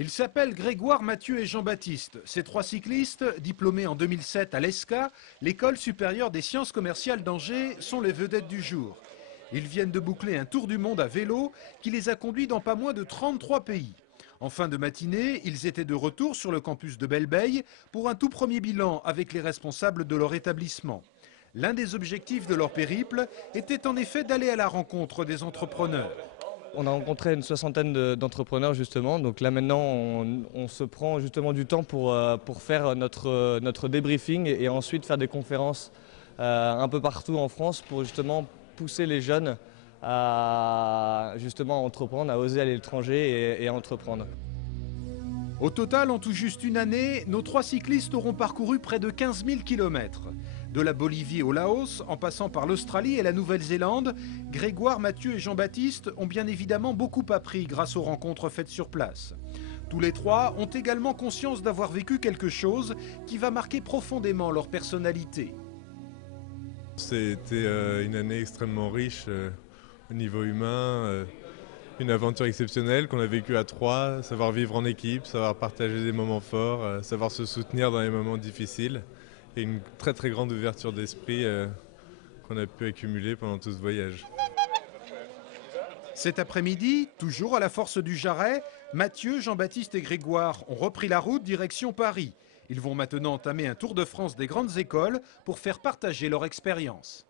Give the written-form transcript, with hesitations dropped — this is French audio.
Ils s'appellent Grégoire, Mathieu et Jean-Baptiste. Ces trois cyclistes, diplômés en 2007 à l'ESCA, l'école supérieure des sciences commerciales d'Angers, sont les vedettes du jour. Ils viennent de boucler un tour du monde à vélo qui les a conduits dans pas moins de 33 pays. En fin de matinée, ils étaient de retour sur le campus de Belleveille pour un tout premier bilan avec les responsables de leur établissement. L'un des objectifs de leur périple était en effet d'aller à la rencontre des entrepreneurs. On a rencontré une soixantaine d'entrepreneurs justement, donc là maintenant on se prend justement du temps pour faire notre débriefing et ensuite faire des conférences un peu partout en France pour justement pousser les jeunes à justement entreprendre, à oser aller à l'étranger et à entreprendre. Au total, en tout juste une année, nos trois cyclistes auront parcouru près de 15 000 km. De la Bolivie au Laos, en passant par l'Australie et la Nouvelle-Zélande, Grégoire, Mathieu et Jean-Baptiste ont bien évidemment beaucoup appris grâce aux rencontres faites sur place. Tous les trois ont également conscience d'avoir vécu quelque chose qui va marquer profondément leur personnalité. C'était une année extrêmement riche au niveau humain. Une aventure exceptionnelle qu'on a vécue à trois, savoir vivre en équipe, savoir partager des moments forts, savoir se soutenir dans les moments difficiles et une très très grande ouverture d'esprit qu'on a pu accumuler pendant tout ce voyage. Cet après-midi, toujours à la Force du Jarret, Mathieu, Jean-Baptiste et Grégoire ont repris la route direction Paris. Ils vont maintenant entamer un tour de France des grandes écoles pour faire partager leur expérience.